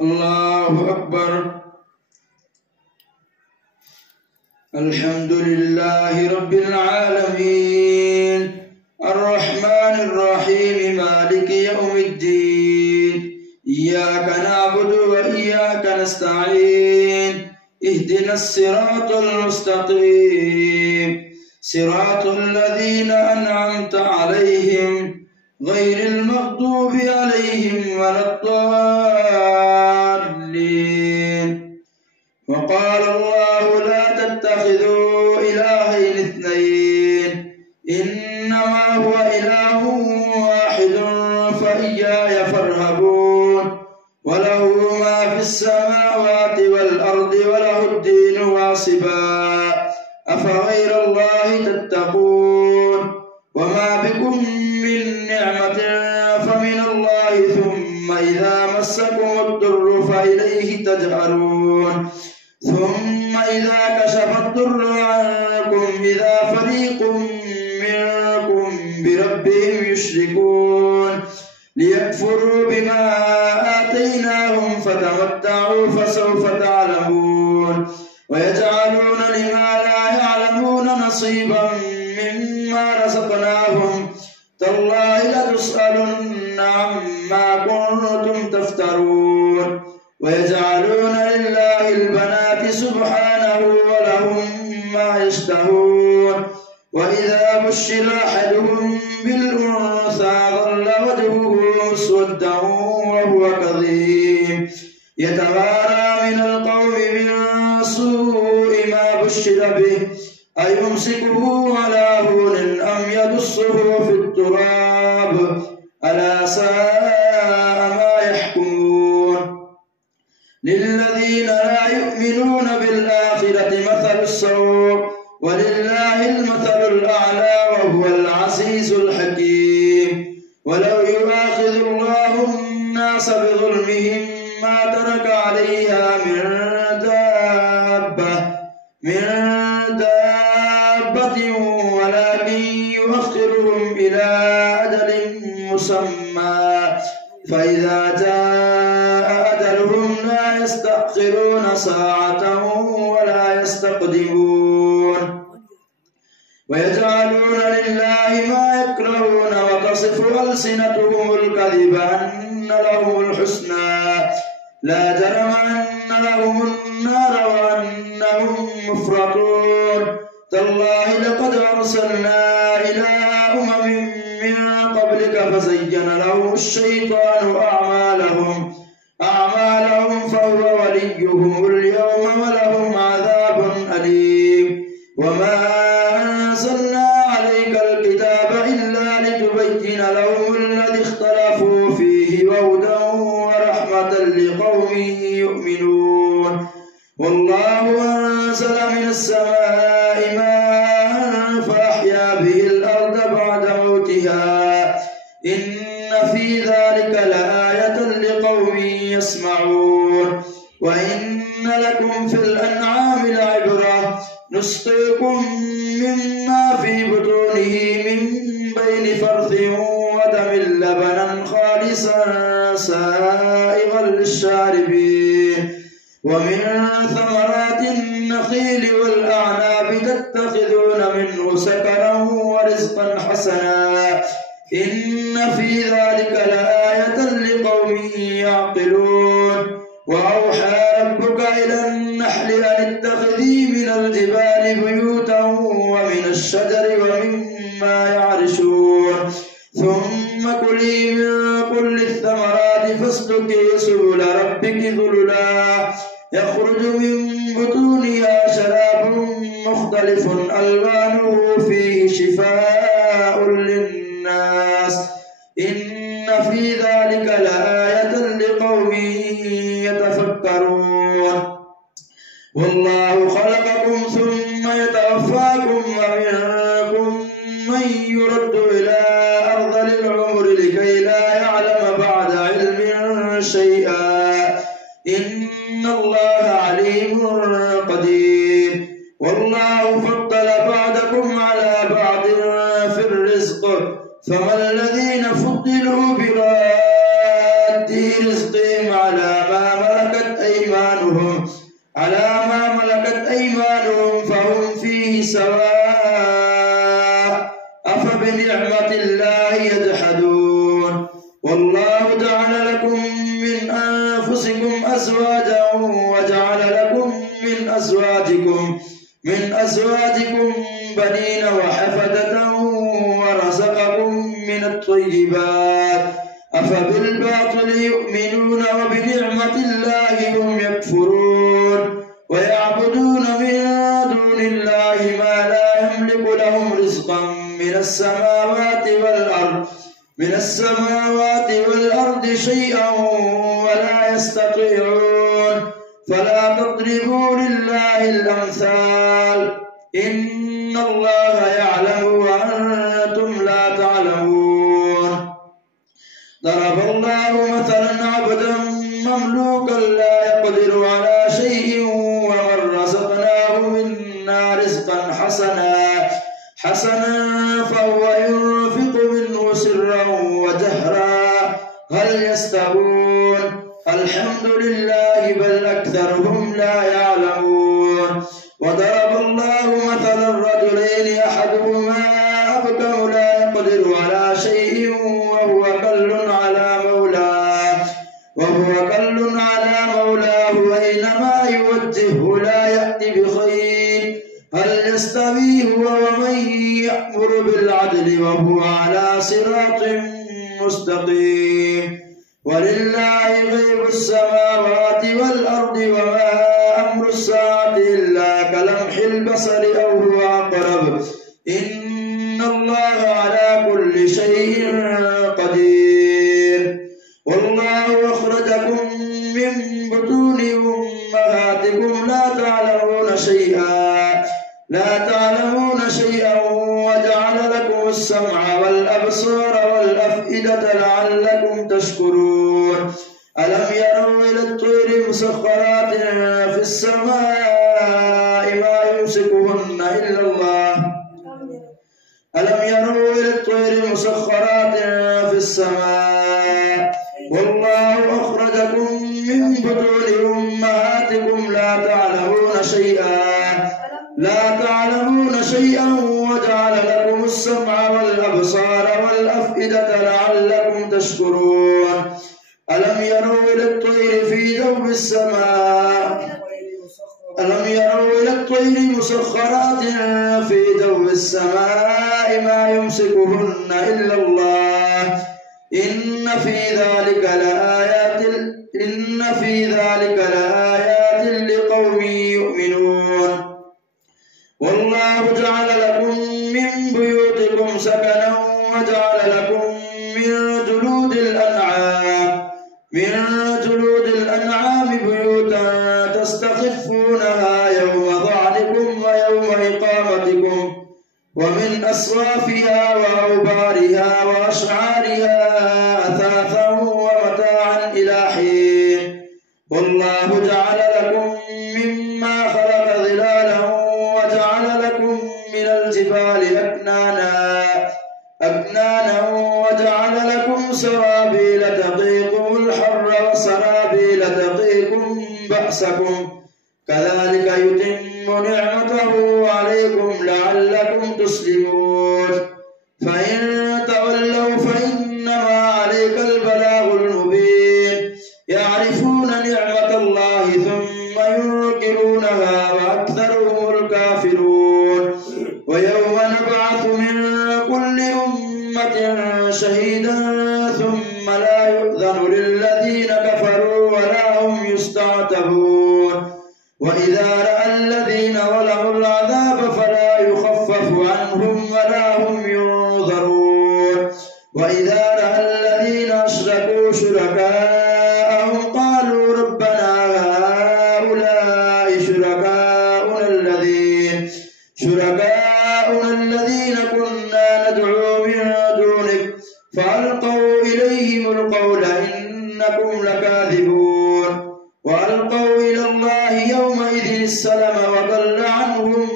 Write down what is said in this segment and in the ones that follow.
الله أكبر. الحمد لله رب العالمين الرحمن الرحيم مالك يوم الدين إياك نعبد وإياك نستعين اهدنا الصراط المستقيم صراط الذين أنعمت عليهم غير المغضوب عليهم ولا الضالين. وقال الله لا تتخذوا إلهين اثنين إنما هو إله واحد فإياي فارهبون وله ما في السماوات والأرض وله الدين واصبا أفغير الله تتقون وما بكم من نعمة فمن الله ثم إذا مسكم الضر فإليه تجأرون ثم إذا كشف الضر عنكم إذا فريق منكم بربهم يشركون ليكفروا بما آتيناهم فتمتعوا فسوف تعلمون ويجعلون لما لا يعلمون نصيبا مما رزقناهم تالله لتسألن عما كنتم تفترون ويجعلون لله البنات سبحانه ولهم ما يشتهون وإذا بشر أحدهم بالأنثى ظل وجهه مسودا وهو كظيم يتوارى من القوم من سوء ما بشر به أيمسكه على هون أم يدسه في التراب ألا ساء ما يحكمون. للذين لا يؤمنون بالآخرة مثل السوء ولله المثل الأعلى وهو العزيز الحكيم. ولو يؤاخذ الله الناس بظلمهم ما ترك عليها من دابة ولكن يؤخرهم إلى أجل مسمى فإذا جاء أجلهم لا يستأخرون ساعة ولا يستقدمون. ويجعلون لله ما يكرهون وتصف ألسنتهم الكذب أن لهم الحسنى لا جرم أن لهم النار وأنهم مفرطون. تالله لقد أرسلنا إلى أمم من قبلك فزين لهم الشيطان أعمالهم فهو وليهم اليوم ولهم عذاب أليم. وما أنزلنا عليك الكتاب إلا لتبين لهم الذي اختلفوا فيه وهدى ورحمة لقوم يؤمنون. والله أنزل من السماء ماء فأحيا به الأرض بعد موتها إن في ذلك لآية لقوم يسمعون. وإن لكم في الأنعام لعبرة نسقيكم مما في بطونه من بين فرث ودم لبنا خالصا سائغا للشاربين. ومن ثمرات النخيل والأعناب تتخذون منه سكرا ورزقا حسنا إن في ذلك لآية لقوم يعقلون. وأوحى ربك إلى النحل أن اتخذي من الجبال بيوتا ومن الشجر ومما يعرشون ثم كلي من كل الثمرات فاسلكي سبل ربك ذللا يخرج من بطونها شراب مختلف ألوانه فيه شفاء للناس إن في ذلك لآية لقوم يتفكرون. والله خلقكم ثم يتوفاكم ومنكم من يرد إلى أرذل العمر لكي لا يعلم بعد علم شيئا إن الله عليم قدير. والله فضل بعضكم على بعض في الرزق فما الذين فضلوا براد رزقهم على ما وبنعمة الله يجحدون. والله جعل لكم من أنفسكم أزواجا وجعل لكم من أزواجكم بنين وحفدة ورزقكم من الطيبات أفبالباطل يؤمنون وبنعمة الله هم يكفرون ويعبدون من دون الله ما لا يملك لهم رزقا من السماوات والأرض شيئا ولا يستطيعون. فلا تضربوا لله الأمثال إن الله يعلم وأنتم لا تعلمون. ضرب الله مثلا عبدا مملوكا لا يقدر على شيء ومن رزقناه منا رزقا حسنا فهو ينفق منه سرا وجهرا هل يستوون؟ الحمد لله بل أكثرهم لا يعلمون. وضرب الله مثلا رجلين أحدهما أبكم لا يقدر على شيء وهو كل على مولاه أينما يوجهه لا يأتي بخير هل يستوي هو ومن يأمر بالعدل وهو على صراط مستقيم. ولله غيب السماوات والأرض وما أمر الساعة إلا كلمح البصر أو هو أقرب إن الله على كل شيء قدير. والله أخرجكم من بطون أمهاتكم لا تعلمون شيئا وجعل لكم السمع والأبصار والأفئدة لعلكم تشكرون. ألم يروا إلى الطير مسخرات في السماء ما يمسكهن إلا الله والله أخرجكم من بطون أمهاتكم لا تعلمون شيئا وجعل لكم السمع والأبصار والأفئدة لعلكم تشكرون. ألم يروا إلى الطير مسخرات في جو السماء ما يمسكهن إلا الله إن في ذلك لآيات لقوم يؤمنون. والله جعل لكم من بيوتكم سكنا وجعل لكم من جلود الأنعام بيوتا تستخفونها يوم ظعنكم ويوم إقامتكم ومن أصوافها وأوبارها وأشعارها أثاثا ومتاعا إلى حين. والله جعل لكم مما خلق ظلالا وجعل لكم من الجبال أكنانا وجعل لكم سرابيل تقيكم الحر وسرابيل تقيكم بأسكم كذلك يتم نعمته عليكم لعلكم تسلمون. فإن تولوا فإنما عليك البلاغ المبين. يعرفون نعمة الله ثم ينكرونها وأكثرهم الكافرون. ويوم نبعث من كل أمة شهيدا ثم لا يؤذن للذين كفروا ولا هم يستعتبون. وإذا رأى الذين ظلموا العذاب فلا يخفف عنهم ولا هم ينظرون. وإذا رأى الذين أشركوا شركاءهم قالوا ربنا هؤلاء شركاؤنا الذين كنا ندعو من دونك فألقوا إليهم القول إنكم لكاذبون. وألقوا إلى الله يومئذ السلم وضل عنهم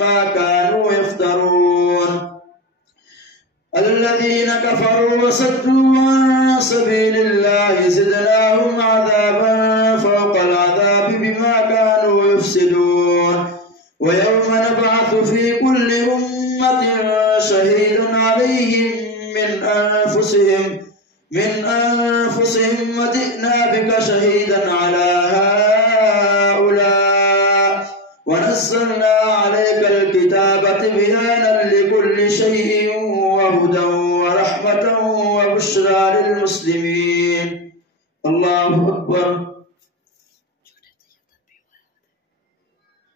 ما كانوا يفترون. الذين كفروا وصدوا عن سبيل الله زدناهم عذابا فوق العذاب بما كانوا يفسدون. ويوم نبعث في كل أمة شهيدا عليهم بهم وجئنا بك شهيدا على هؤلاء ونزلنا عليك الكتاب بيانا لكل شيء وهدى ورحمة وبشرى للمسلمين. الله أكبر.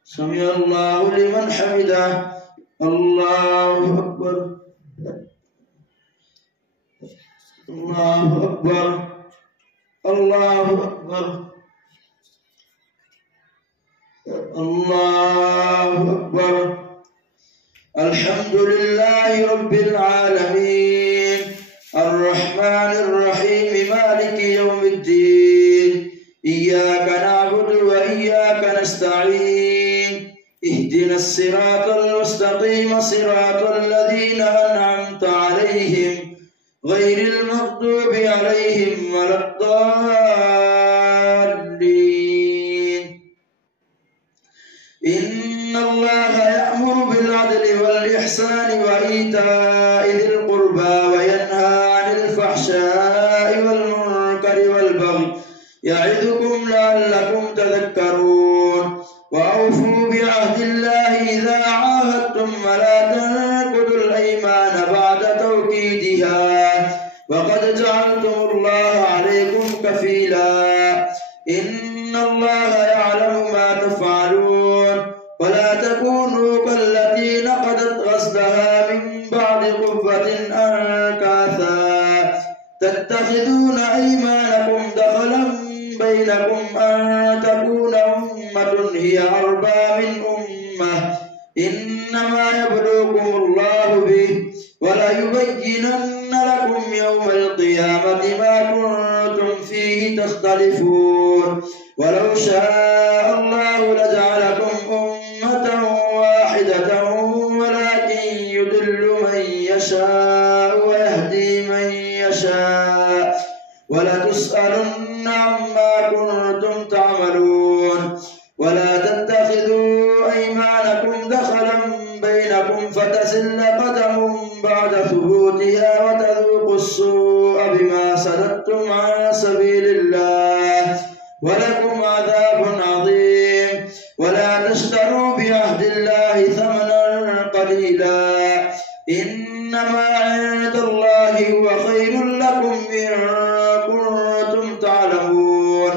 سمع الله لمن حمده. الله أكبر. الله أكبر. الله أكبر. الله أكبر. الحمد لله رب العالمين الرحمن الرحيم مالك يوم الدين إياك نعبد وإياك نستعين اهدنا الصراط المستقيم صراط الذين أنعمت عليهم غير المغضوب عليهم ولا الضالين. إن الله يأمر بالعدل والإحسان وإيتاء ذي القربى وينهى عن الفحشاء والمنكر والبغي يعظكم لعلكم تذكرون. وأوفوا بعهد الله إذا عاهدتم ولا تنقضوا الأيمان بعد توكيدها وقد جعلتم الله عليكم كفيلا. إن الله يعلم ما تفعلون. ولا تكونوا كالتي نقضت غزلها من بعد قوة أنكاثا تتخذون أيمانكم دخلا بينكم أن تكون أمة هي أربى من أمة إنما يبلوكم الله به وليبينن لكم يوم القيامة ما كنتم فيه تختلفون. ولو شاء الله لجعلكم أمة واحدة ولكن يضل من يشاء ويهدي من يشاء ولتسألن عما كنتم تعملون. ولا تتخذوا أيمانكم دخلا بينكم فتزل قدم بعد ثبوتها وتذوقوا السوء بما صددتم عن سبيل الله ولكم عذاب عظيم. ولا تشتروا بعهد الله ثمنا قليلا إنما عند الله هو خير لكم إن كنتم تعلمون.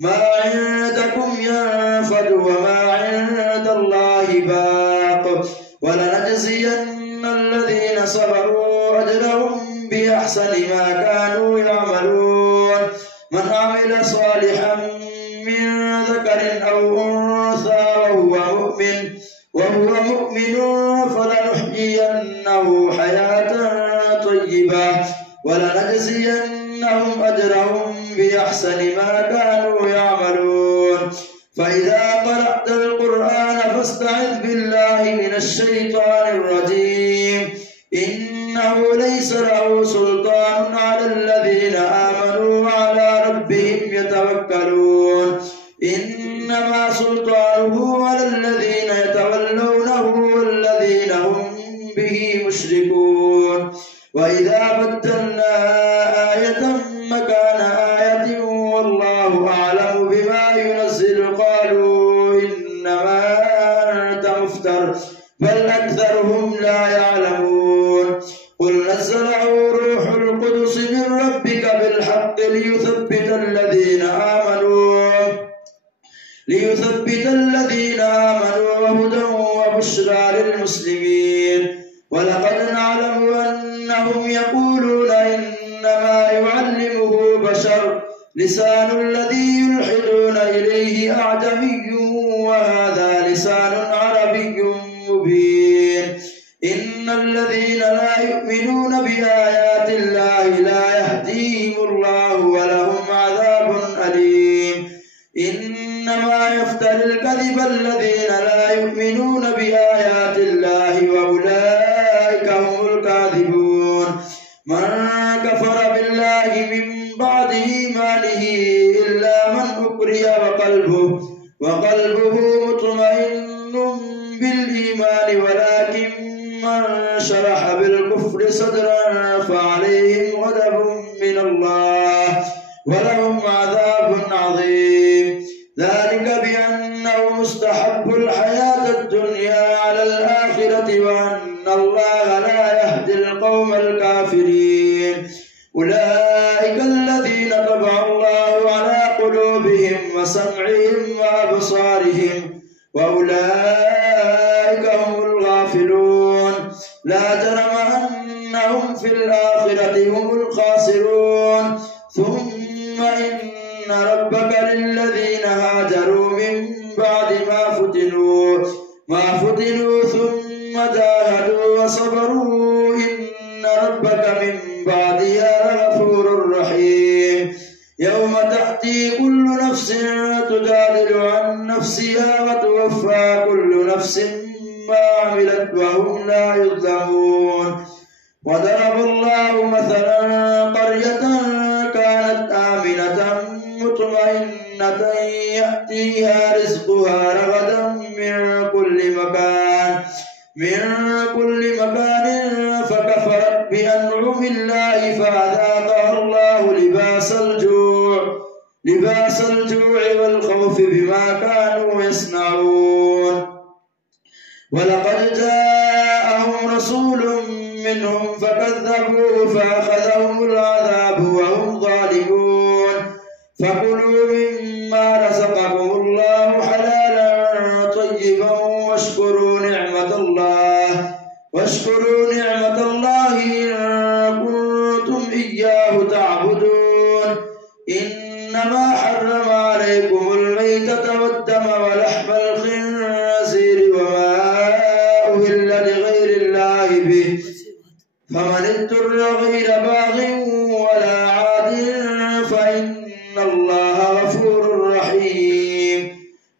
ما عندكم ينفد وما عند الله باق ولنجزين الذين صبروا أجرهم بأحسن ما كانوا يعملون. من عمل صالحا من ذكر أو أنثى وهو مؤمن فلنحيينه حياة طيبة ولنجزينهم أجرهم بأحسن ما كانوا يعملون. فإذا قرأت القرآن فاستعذ بالله من الشيطان الرجيم. إنه ليس له سلطان على الذين آمنوا وعلى ربهم يتوكلون. إنما سلطانه على الذين يتولونه والذين هم به مشركون. وإذا بدلنا آية مكان آية والله أعلم بما ينزل قالوا إنما أنت مفتر بل أكثرهم لا يعلمون. قل نزله روح القدس من ربك بالحق ليثبت الذين آمنوا وهدى وبشرى للمسلمين. ولقد نعلم أنهم يقولون إنما يعلمه بشر لسان الذي يلحدون إليه أعجمي وهذا لسان عربي مبين. إن الذين لا يؤمنون بآيات الله لا يهديهم الله ولهم عذاب أليم. إنما يفتري الكذب الذين لا يؤمنون بآيات الله وأولئك هم الكاذبون. من كفر بالله من بعد إيمانه إلا من أكره وقلبه مطمئن بالإيمان ولكن من شرح بالكفر صدرا فعليهم غضب من الله ولهم عذاب عظيم. ذلك بأنه مستحب الحياة الدنيا على الآخرة وأن الله لا يهدي القوم الكافرين. أولئك الذين طبع الله على قلوبهم وسمعهم وأبصارهم وأولئك هم الغافلون. لا جرم أنهم في الآخرة هم الخاسرون. ثم إن ربك للذين هاجروا من بعد ما فتنوا ثم جاهدوا وصبروا إن ربك من بعدها لغفور رحيم. يوم تأتي كل نفس تجادل عن نفسها وتوفى كل نفس ما عملت وهم لا يظلمون. وضرب الله مثلا قرية كانت آمنة مطمئنة يأتيها رزقها رغدا من كل مكان فكفرت بأنعم الله فأذاقها الله لباس الجوع والخوف بما كانوا يصنعون. ولقد جاءهم رسول منهم فكذبوه فأخذهم العذاب وهم ظالمون. فكلوا مما رزقكم الله حلالا طيبا واشكروا نعمة الله إن كنتم إياه تعبدون. إنما حرم عليكم الميتة والدم ولحم الخنزير وما أهل لغير الله به فمن اضطر غير باغ ولا عاد فإن الله غفور رحيم.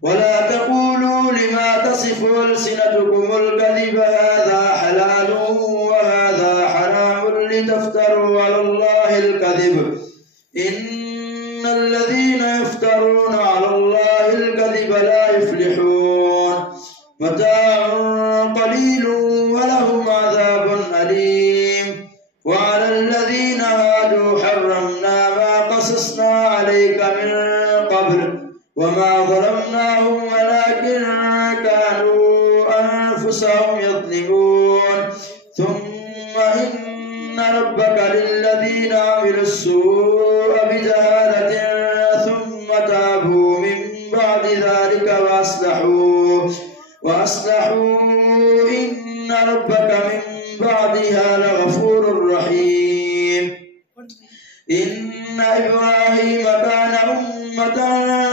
ولا تقولوا لما تصف ألسنتكم الكذب هذا حلال وهذا حرام لتفتروا على الله الكذب. إن الذين يفترون على الله الكذب لا يفلحون. متاع قليل ولهم عذاب أليم. وعلى الذين هادوا حرمنا ما قصصنا عليك من قبل وما ظلمناهم ولكن كانوا أنفسهم يظلمون. ثم إن ربك للذين عملوا السوء بجهالة ثم تابوا من بعد ذلك وأصلحوا إن ربك من بعدها لغفور رحيم. إن إبراهيم كان أمة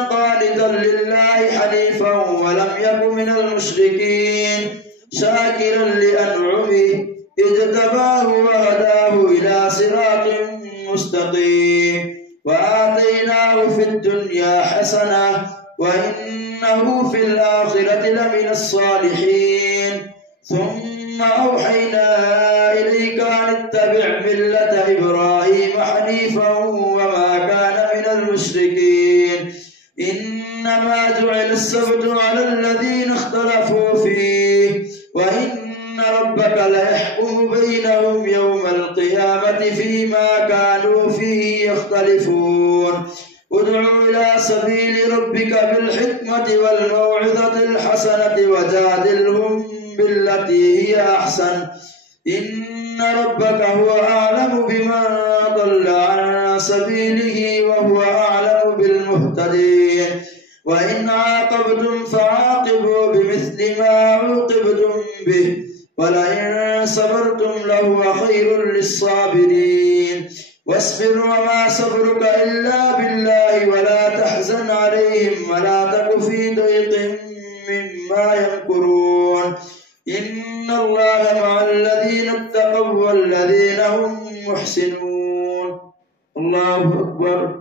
قانتا لله حنيفا ولم يك من المشركين شاكرا لأنعمه اجتباه وهداه إلى صراط مستقيم. وآتيناه في الدنيا حسنة وإنه في الآخرة لمن الصالحين. ثم أوحينا إليك أن اتبع ملة إبراهيم حنيفا وما كان من المشركين. إنما جعل السبت على الذين اختلفوا فيه وإن ربك ليحكم بينهم يوم القيامة فيما كانوا فيه يختلفون. ادع إلى سبيل ربك بالحكمة والموعظة الحسنة وجادلهم بالتي هي أحسن. إن ربك هو أعلم بمن ضل عن سبيله وهو أعلم بالمهتدين. وإن عاقبتم فعاقبوا بمثل ما عوقبتم به ولئن صبرتم لهو خير للصابرين. واصبر وما صبرك إلا بالله ولا تحزن عليهم ولا تك في ضيق مما يمكرون. إن الله مع الذين اتقوا والذين هم محسنون. الله أكبر.